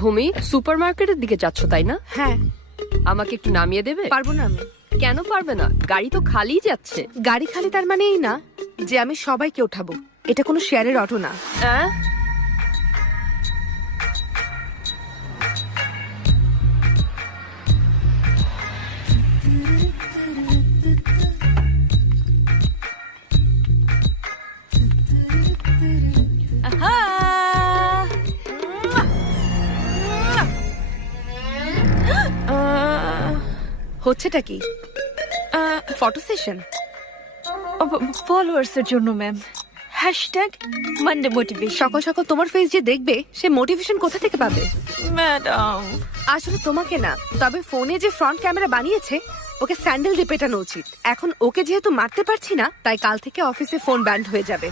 ভূমি, সুপারমার্কেটের দিকে যাচ্ছ তাই না? হ্যাঁ। আমাকে একটু নামিয়ে দেবে? পারবো না আমি। কেন পারবে না? গাড়ি তো খালিই যাচ্ছে। গাড়ি খালি তার মানে এই না যে আমি সবাইকে ওঠাবো। এটা কোনো শেয়ারের অটো না। অ্যাঁ? হচ্ছেটা কি? Photo session? ফলোয়ার্সের জন্য ম্যাম। Hashtag Monday motivation. সকাল সকাল তোমার ফেস যে দেখবে সে মোটিভেশন কোথা থেকে পাবে? ম্যাডাম, আসলে তোমাকে না, তবে ফোনে যে ফ্রন্ট ক্যামেরা বানিয়েছে ওকে স্যান্ডেল দিয়ে পেটানো উচিত। এখন ওকে যেহেতু মারতে পারছি না, তাই কাল থেকে অফিসে ফোন ব্যান্ড হয়ে যাবে।